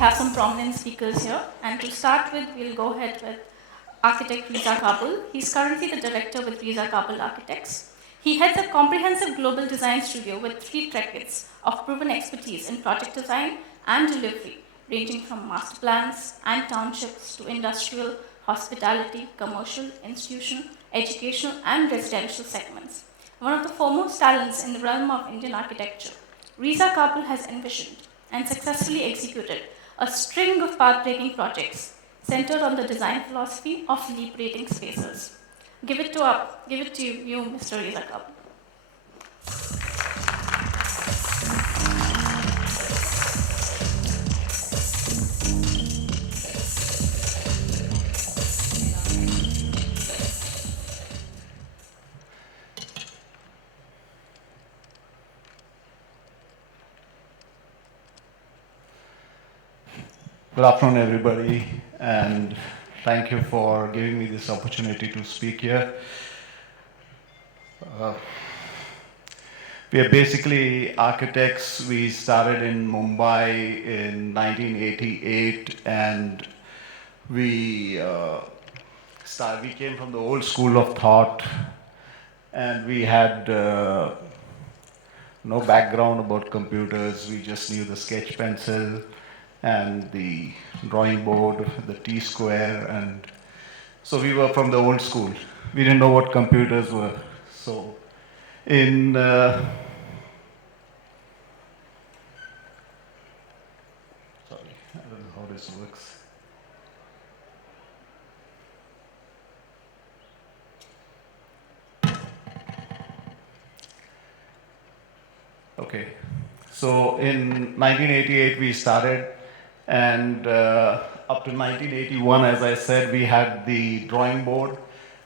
have some prominent speakers here. And to start with, we'll go ahead with architect Reza Kabul. He's currently the director with Reza Kabul Architects. He heads a comprehensive global design studio with 3 decades of proven expertise in project design and delivery, ranging from master plans and townships to industrial, hospitality, commercial, institutional, educational, and residential segments. One of the foremost talents in the realm of Indian architecture, Reza Kabul has envisioned and successfully executed a string of path-breaking projects centered on the design philosophy of liberating spaces. Give it to you, Mr. Reza Kabul. Good afternoon, everybody, and thank you for giving me this opportunity to speak here. We are basically architects. We started in Mumbai in 1988, and we came from the old school of thought, and we had no background about computers. We just knew the sketch pencil and the drawing board, the T-square, and so we were from the old school. We didn't know what computers were. So in sorry, I don't know how this works. Okay, so in 1988 we started, and up to 1981, as I said, we had the drawing board.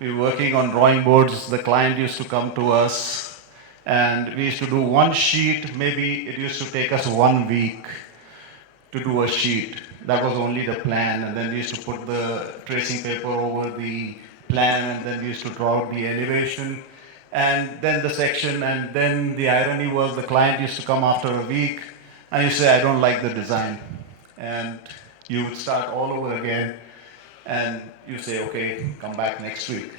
We were working on drawing boards. The client used to come to us, and we used to do one sheet. Maybe it used to take us 1 week to do a sheet. That was only the plan, and then we used to put the tracing paper over the plan, and then we used to draw out the elevation, and then the section, and then the irony was the client used to come after a week, and you say, I don't like the design. And you would start all over again, and you say, okay, come back next week.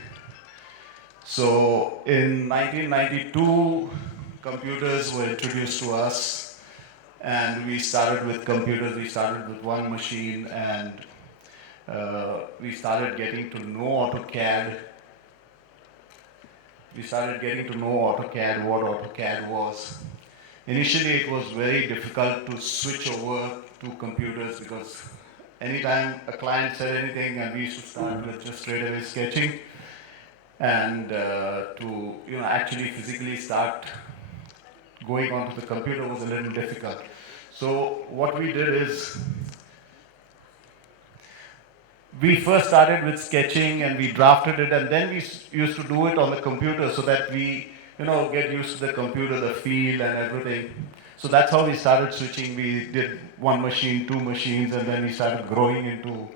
So in 1992, computers were introduced to us, and we started with computers. We started with one machine, and we started getting to know AutoCAD. We started getting to know AutoCAD, what AutoCAD was. Initially, it was very difficult to switch over to computers because anytime a client said anything, and we used to start with just straight away sketching, and to actually physically start going onto the computer was a little difficult. So what we did is we first started with sketching, and we drafted it, and then we used to do it on the computer so that we get used to the computer, the feel and everything. So that's how we started switching. We did one machine, 2 machines, and then we started growing into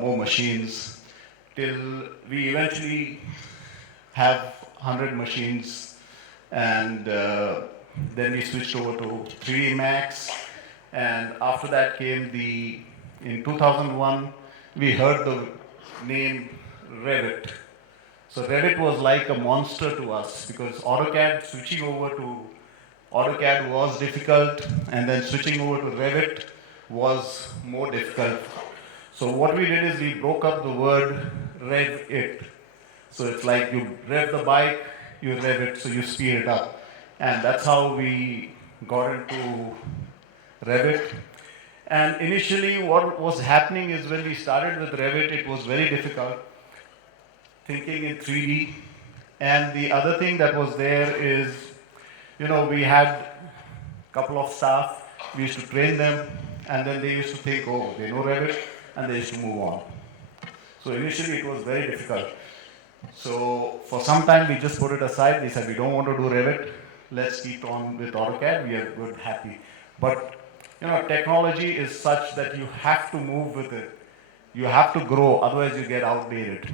more machines till we eventually have 100 machines, and then we switched over to 3D Max, and after that came in 2001, we heard the name Revit. So Revit was like a monster to us because switching over to AutoCAD was difficult, and then switching over to Revit was more difficult. So what we did is we broke up the word rev it. So it's like you rev the bike, you rev it, so you speed it up. And that's how we got into Revit. And initially what was happening is when we started with Revit, it was very difficult thinking in 3D. And the other thing that was there is, we had a couple of staff, we used to train them, and then they used to think, oh, they know Revit, and they used to move on. So initially it was very difficult. So for some time we just put it aside. We said we don't want to do Revit. Let's keep on with AutoCAD. We are good, happy. But technology is such that you have to move with it. You have to grow, otherwise you get outdated.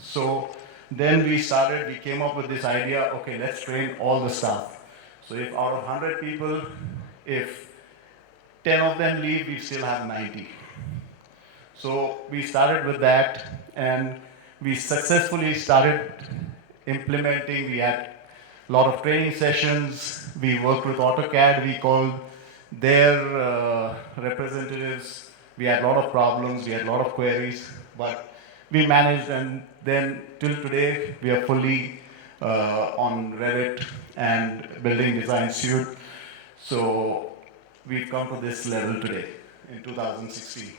So then we came up with this idea, okay, let's train all the staff. So if out of 100 people, if 10 of them leave, we still have 90. So we started with that, and we successfully started implementing. We had a lot of training sessions. We worked with AutoCAD. We called their representatives. We had a lot of problems. We had a lot of queries, but we managed. And then till today, we are fully on Revit and building design suite. So we've come to this level today in 2016.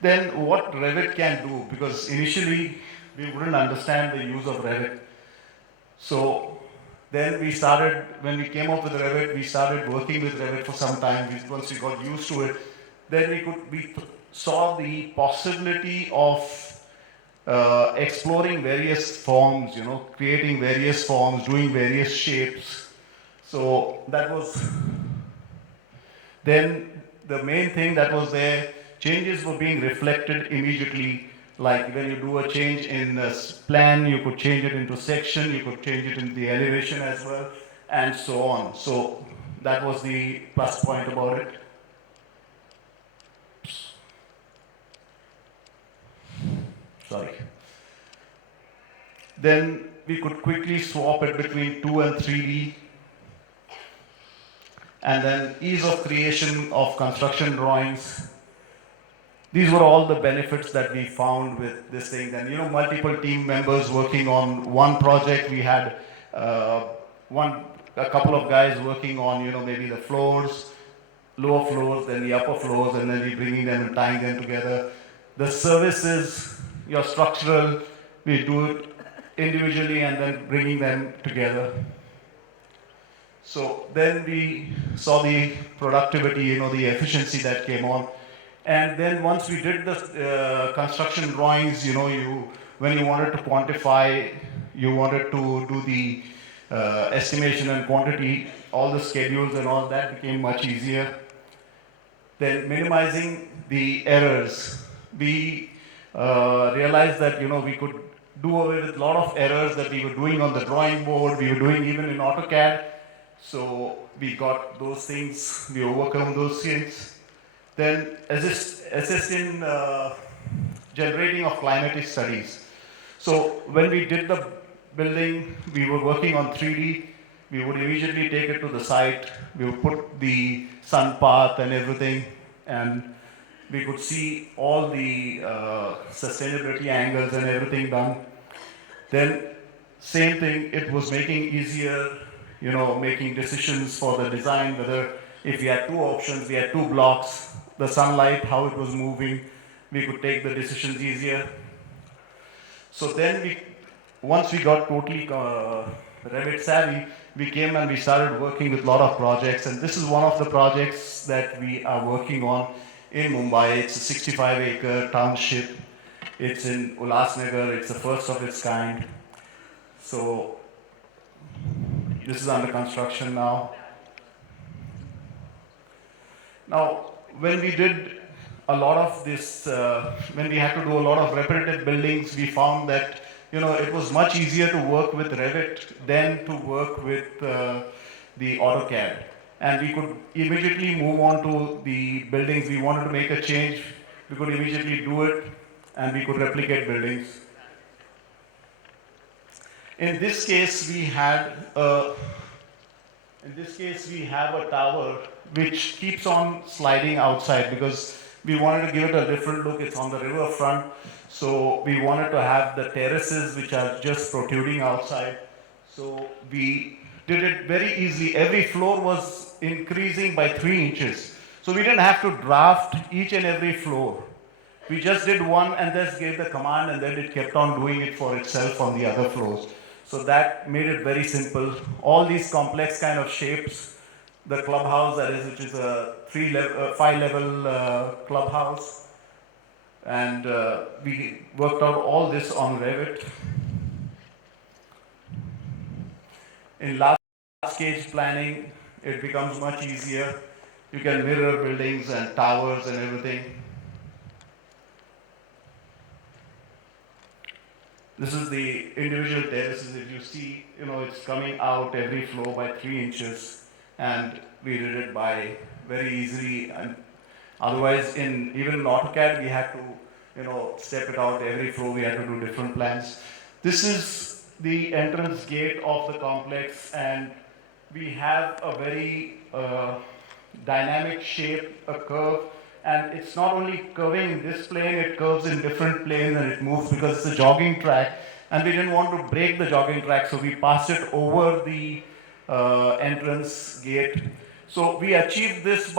Then what Revit can do, because initially we wouldn't understand the use of Revit. So then we started, when we came up with Revit, we started working with Revit for some time. Once we got used to it, then we saw the possibility of exploring various forms, creating various forms, doing various shapes. So that was then the main thing that was there, changes were being reflected immediately. Like when you do a change in the plan, you could change it into section, you could change it into the elevation as well, and so on. So that was the plus point about it. Sorry. Then we could quickly swap it between 2 and 3D. And then ease of creation of construction drawings. These were all the benefits that we found with this thing. And multiple team members working on one project. We had a couple of guys working on, maybe the floors, lower floors, then the upper floors, and then we bringing them and tying them together. The services, your structural, we do it individually and then bringing them together. So then we saw the productivity, the efficiency that came on. And then once we did the construction drawings, when you wanted to quantify, you wanted to do the estimation and quantity, all the schedules and all that became much easier. Then minimizing the errors. We realized that, we could do away with a lot of errors that we were doing on the drawing board, we were doing even in AutoCAD. So we got those things, we overcome those things. Then assist in generating of climatic studies. So when we did the building, we were working on 3D. We would immediately take it to the site. We would put the sun path and everything, and we could see all the sustainability angles and everything done. Then same thing, it was making easier, making decisions for the design, whether if we had two options, we had two blocks, the sunlight, how it was moving, we could take the decisions easier. So then once we got totally Revit savvy, we came and we started working with a lot of projects, and this is one of the projects that we are working on in Mumbai. It's a 65-acre township. It's in Ulhasnagar. It's the first of its kind. So this is under construction now. Now, when we did a lot of this, when we had to do a lot of repetitive buildings, we found that it was much easier to work with Revit than to work with the AutoCAD. And we could immediately move on to the buildings. We wanted to make a change, we could immediately do it, and we could replicate buildings. In this case, we have a tower which keeps on sliding outside because we wanted to give it a different look. It's on the river front, so we wanted to have the terraces which are just protruding outside. So we did it very easily. Every floor was increasing by 3 inches. So we didn't have to draft each and every floor. We just did one and just gave the command, and then it kept on doing it for itself on the other floors. So that made it very simple. All these complex kind of shapes, the clubhouse that is, which is a 5-level clubhouse, and we worked out all this on Revit. In large scale planning, it becomes much easier. You can mirror buildings and towers and everything. This is the individual terraces. If you see, it's coming out every floor by 3 inches. and we did it by very easily. And otherwise, in even in AutoCAD, we had to, step it out every floor. We had to do different plans. This is the entrance gate of the complex, and we have a very dynamic shape, a curve, and it's not only curving in this plane, it curves in different planes and it moves because it's a jogging track, and we didn't want to break the jogging track, so we passed it over the entrance gate. So we achieved this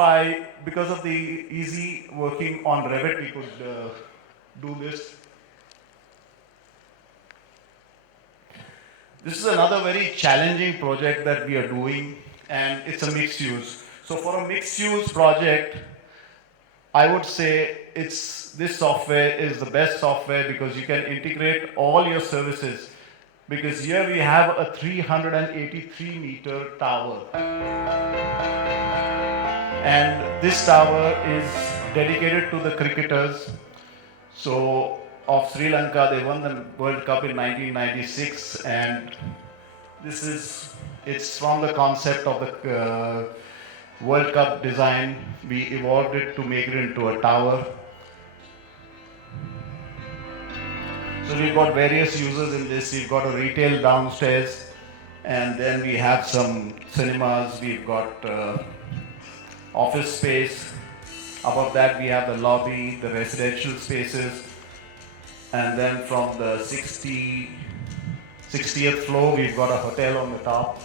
because of the easy working on Revit, we could do this. This is another very challenging project that we are doing, and it's a mixed use. So for a mixed use project, I would say this software is the best software because you can integrate all your services. Because here we have a 383 meter tower. And this tower is dedicated to the cricketers. So, of Sri Lanka, they won the World Cup in 1996, and it's from the concept of the World Cup design. We evolved it to make it into a tower. So we've got various users in this. We've got a retail downstairs, and then we have some cinemas. We've got office space. Above that, we have the lobby, the residential spaces, and then from the 60th floor, we've got a hotel on the top,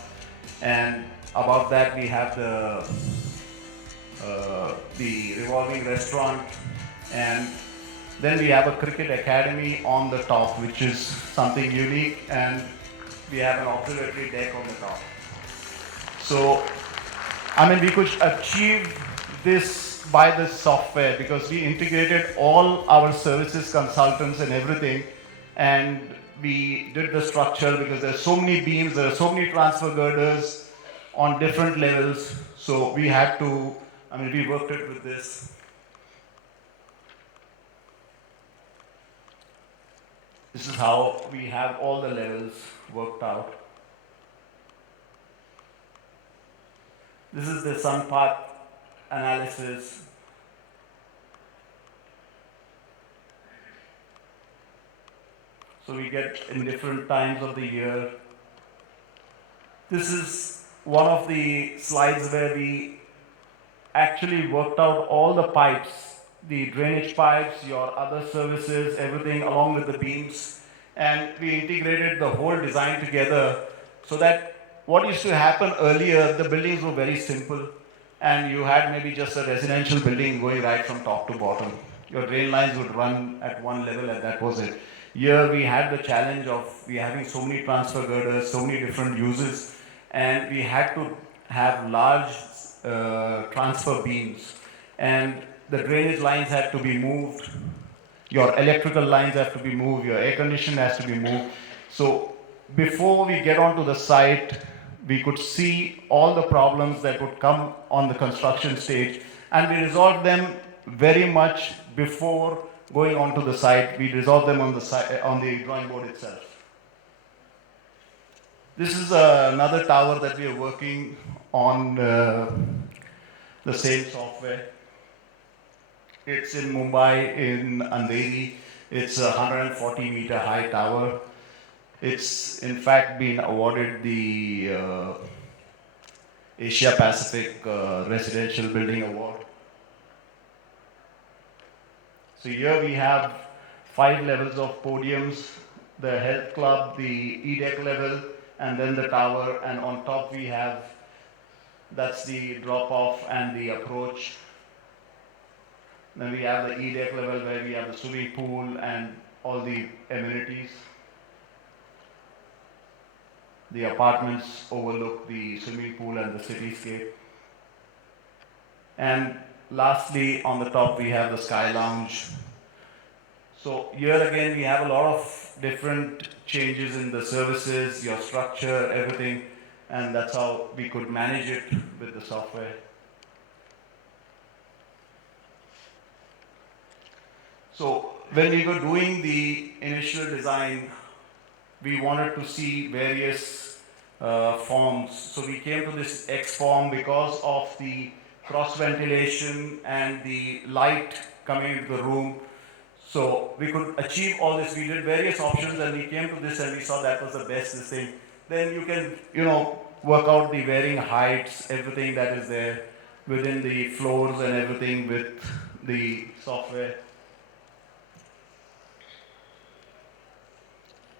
and above that, we have the revolving restaurant, and then we have a cricket academy on the top, which is something unique, and we have an observatory deck on the top. So, we could achieve this by the software because we integrated all our services, consultants, and everything, and we did the structure because there are so many beams, there are so many transfer girders on different levels. So we had to, we worked it with this. This is how we have all the levels worked out. This is the sun path analysis. So we get in different times of the year. This is one of the slides where we actually worked out all the pipes, the drainage pipes, your other services, everything along with the beams, and we integrated the whole design together so that what used to happen earlier, the buildings were very simple, and you had maybe just a residential building going right from top to bottom. Your drain lines would run at one level, and that was it. Here we had the challenge of we having so many transfer girders, so many different uses, and we had to have large transfer beams, and the drainage lines had to be moved, your electrical lines have to be moved, your air conditioning has to be moved. So before we get onto the site, we could see all the problems that would come on the construction stage, and we resolved them very much before going onto the site. We resolved them on the drawing board itself. This is another tower that we are working on the same software. It's in Mumbai, in Andheri. It's a 140 meter high tower. It's in fact been awarded the Asia Pacific Residential Building Award. So here we have 5 levels of podiums, the health club, the E-deck level, and then the tower, and on top we have, that's the drop-off and the approach. Then we have the E-deck level where we have the swimming pool and all the amenities. The apartments overlook the swimming pool and the cityscape. And lastly, on the top we have the Sky Lounge. So here again we have a lot of different changes in the services, your structure, everything, and that's how we could manage it with the software. So when we were doing the initial design, we wanted to see various forms. So we came to this X form because of the cross ventilation and the light coming into the room. So we could achieve all this. We did various options and we came to this and we saw that was the best thing. Then you can, work out the varying heights, everything that is there within the floors and everything with the software.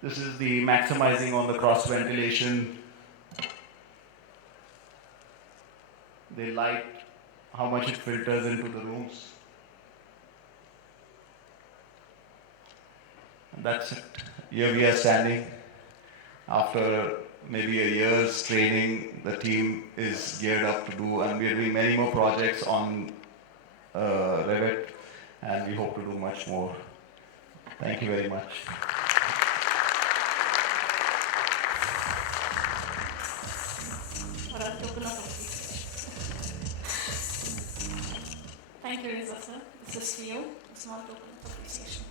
This is the maximizing on the cross ventilation, the light, how much it filters into the rooms. And that's it. Here we are standing. After maybe a year's training, the team is geared up to do, and we are doing many more projects on Revit, and we hope to do much more. Thank you very much. Thank you, Reza sir. This is for you, a small token of appreciation.